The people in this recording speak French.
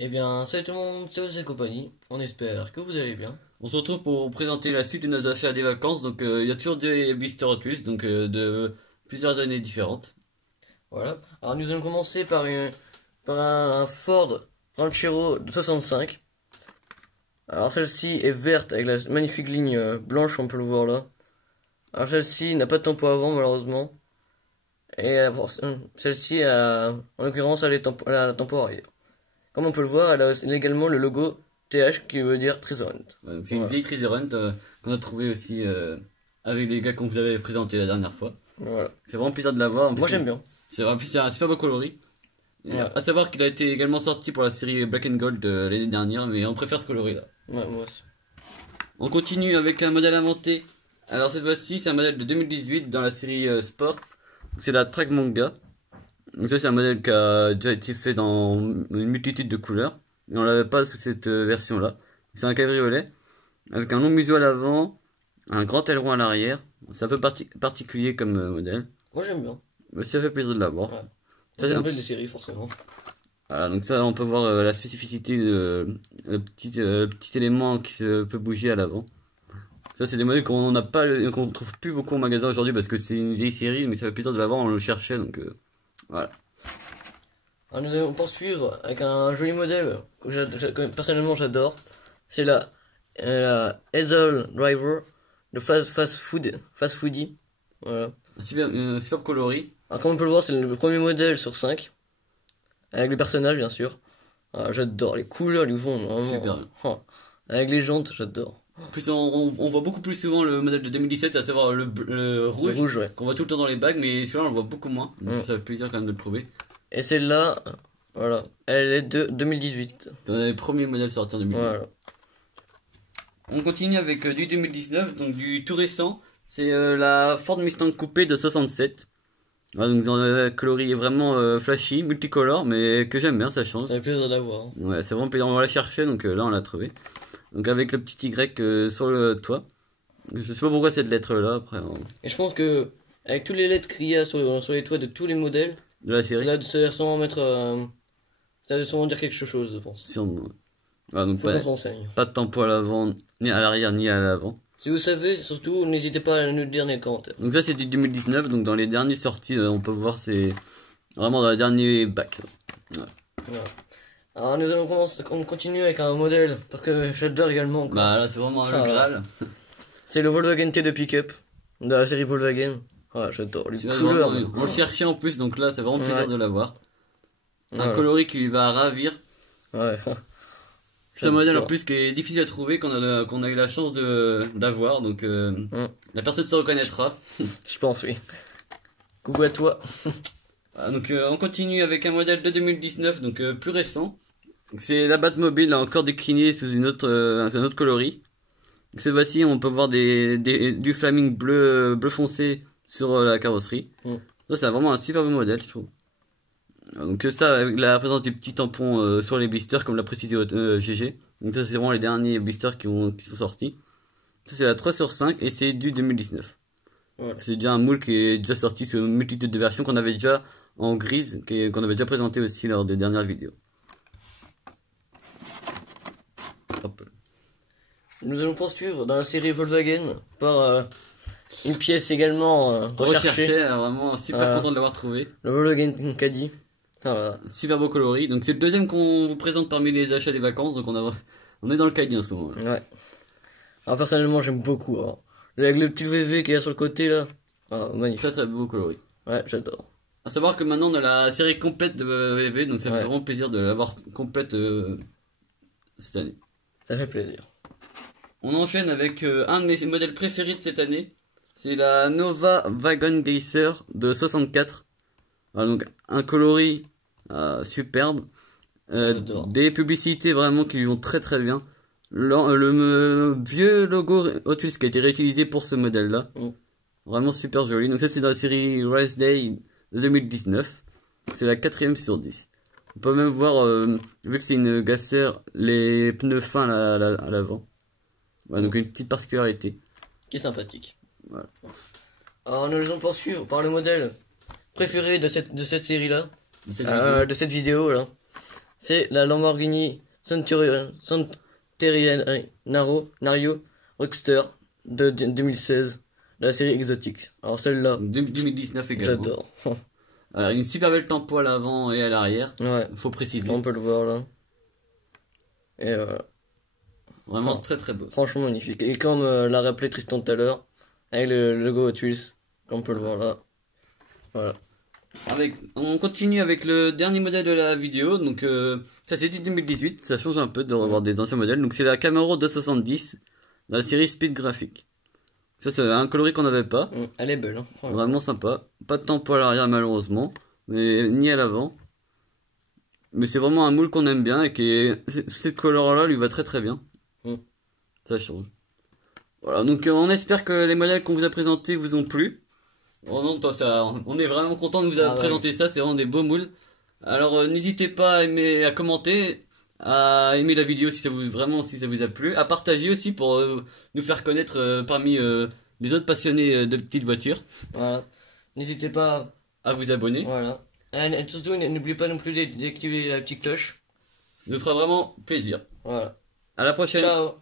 Eh bien, salut tout le monde, c'est Ozzy et compagnie. On espère que vous allez bien. On se retrouve pour présenter la suite de nos achats des vacances. Donc il y a toujours des Blister Hot Wheels, donc de plusieurs années différentes. Voilà. Alors nous allons commencer par un Ford Ranchero de 65. Alors celle-ci est verte avec la magnifique ligne blanche, on peut le voir là. Alors celle-ci n'a pas de tampon avant malheureusement. Et celle-ci en l'occurrence elle a la tampon arrière. Comme on peut le voir, elle a également le logo TH qui veut dire Treasure Hunt. Donc c'est une vieille Treasure Hunt qu'on a trouvé aussi avec les gars qu'on vous avait présenté la dernière fois. Voilà. C'est vraiment plaisir de l'avoir. Moi j'aime bien. C'est un super beau coloris. Ouais. À savoir qu'il a été également sorti pour la série Black and Gold l'année dernière, mais on préfère ce coloris là. Ouais, moi aussi. On continue avec un modèle inventé. Alors cette fois-ci c'est un modèle de 2018 dans la série Sport. C'est la Track Manga. Donc ça c'est un modèle qui a déjà été fait dans une multitude de couleurs. Et on l'avait pas sous cette version là. C'est un cabriolet avec un long museau à l'avant, un grand aileron à l'arrière. C'est un peu particulier comme modèle. Moi j'aime bien. Mais ça fait plaisir de l'avoir. Ouais. Ça, C'est un peu des séries forcément. Voilà, donc ça on peut voir la spécificité le petit élément qui peut bouger à l'avant. Ça c'est des modèles qu'on trouve plus beaucoup en magasin aujourd'hui parce que c'est une vieille série, mais ça fait plaisir de l'avoir, on le cherchait donc voilà. Alors nous allons poursuivre avec un joli modèle que personnellement j'adore. C'est la Hazel Driver de Fast Foodie. Voilà. Un super coloris. Alors comme on peut le voir, c'est le premier modèle sur 5. Avec les personnages bien sûr. Ah, j'adore les couleurs du fond, vraiment. Super bien. Ah. Avec les jantes, j'adore. En plus, on voit beaucoup plus souvent le modèle de 2017, à savoir le rouge, Ouais. qu'on voit tout le temps dans les bagues, mais celui-là on le voit beaucoup moins. Donc ça fait plaisir quand même de le trouver. Et celle-là, voilà, elle est de 2018. C'est un des premiers modèles sortis en 2018. Voilà. On continue avec du 2019, donc du tout récent. C'est la Ford Mustang Coupé de 67. Voilà, donc dans le coloris est vraiment flashy, multicolore, mais que j'aime bien, ça change. Ça fait plaisir d'avoir. Ouais, c'est vraiment plaisir, on va la chercher, donc là on l'a trouvé. Donc avec le petit Y sur le toit. Je sais pas pourquoi cette lettre là, après. Et je pense que, avec toutes les lettres qu'il y a sur les toits de tous les modèles, De la série. ça va sûrement mettre, ça va sûrement dire quelque chose, je pense. Sûrement. Ah, donc Faut qu'on s'enseigne. pas de tampon à l'avant, ni à l'arrière, ni à l'avant. Si vous savez, surtout, n'hésitez pas à nous le dire dans les commentaires. Donc ça c'est du 2019, donc dans les dernières sorties, on peut voir c'est vraiment dans le dernier bac. Ouais. Voilà. Alors nous allons on continue avec un modèle, parce que j'adore également encore. Bah là c'est vraiment le Graal. C'est le Volkswagen T de pick-up, de la série Volkswagen. Voilà, j'adore les couleurs. On le cherchait en plus, donc là c'est vraiment plaisir de l'avoir. Un Voilà. coloris qui va ravir. Ouais. C'est un modèle en plus qui est difficile à trouver, qu'on a eu la chance d'avoir, donc la personne se reconnaîtra. Je pense, oui. Coucou à toi. Ah, donc on continue avec un modèle de 2019, donc plus récent. C'est la Batmobile encore déclinée sous un autre coloris. Cette fois-ci, on peut voir du flaming bleu foncé sur la carrosserie. Ça, c'est vraiment un super beau modèle, je trouve. Donc ça, avec la présence du petit tampon sur les blisters, comme l'a précisé GG. Donc ça, c'est vraiment les derniers blisters qui sont sortis. Ça, c'est la 3 sur 5 et c'est du 2019. Voilà. C'est déjà un moule qui est déjà sorti sur une multitude de versions qu'on avait déjà en grise, qu'on avait déjà présenté aussi lors des dernières vidéos. Hop. Nous allons poursuivre dans la série Volkswagen par une pièce également recherchée. Vraiment super content de l'avoir trouvé. Le Volkswagen Caddy. Voilà. Super beau coloris. Donc c'est le deuxième qu'on vous présente parmi les achats des vacances. Donc on est dans le caddie en ce moment. Ouais. Alors personnellement j'aime beaucoup. Hein. Avec le petit VV qu'il y a sur le côté là. Ah, magnifique. Ça, c'est un beau coloris. Ouais, j'adore. À savoir que maintenant on a la série complète de VV. Donc ça fait vraiment plaisir de l'avoir complète cette année. Ça fait plaisir. On enchaîne avec un de mes modèles préférés de cette année. C'est la Nova Wagon Geyser de 64. Voilà, donc un coloris superbe. Des publicités vraiment qui lui vont très très bien. Le vieux logo Hot Wheels qui a été réutilisé pour ce modèle là. Vraiment super joli. Donc ça c'est dans la série Race Day de 2019. C'est la 4ème sur 10. On peut même voir, vu que c'est une Gasser, les pneus fins à l'avant. Voilà, donc une petite particularité. Qui est sympathique. Voilà. Alors nous allons poursuivre par le modèle préféré de cette série là. De cette De cette vidéo là. c'est la Lamborghini Nario Roadster de 2016, de la série Exotics. Alors celle-là, 2019 également. j'adore. Alors, une super belle tempo à l'avant et à l'arrière. Ouais, Faut préciser. on peut le voir là. Et voilà. Vraiment très très beau. Franchement magnifique. Et comme l'a rappelé Tristan tout à l'heure, avec le logo Hot Wheels, comme on peut le voir là. Voilà. On continue avec le dernier modèle de la vidéo. Donc ça c'est du 2018. Ça change un peu de revoir des anciens modèles. Donc c'est la Camaro 270 dans la série Speed Graphic. Ça c'est un coloris qu'on n'avait pas. Elle est belle. Hein. Voilà. Vraiment sympa. Pas de tempo à l'arrière malheureusement. Mais ni à l'avant. Mais c'est vraiment un moule qu'on aime bien et qui cette couleur là lui va très très bien. Ça change. Voilà, donc on espère que les modèles qu'on vous a présentés vous ont plu. Oh non, toi, on est vraiment content de vous avoir présenté ça, c'est vraiment des beaux moules. Alors n'hésitez pas à aimer, à commenter, à aimer la vidéo si ça vous a plu, à partager aussi pour nous faire connaître parmi les autres passionnés de petites voitures. Voilà. N'hésitez pas à vous abonner. Voilà. Et surtout, n'oubliez pas non plus d'activer la petite cloche. Ça nous fera vraiment plaisir. Voilà. À la prochaine. Ciao.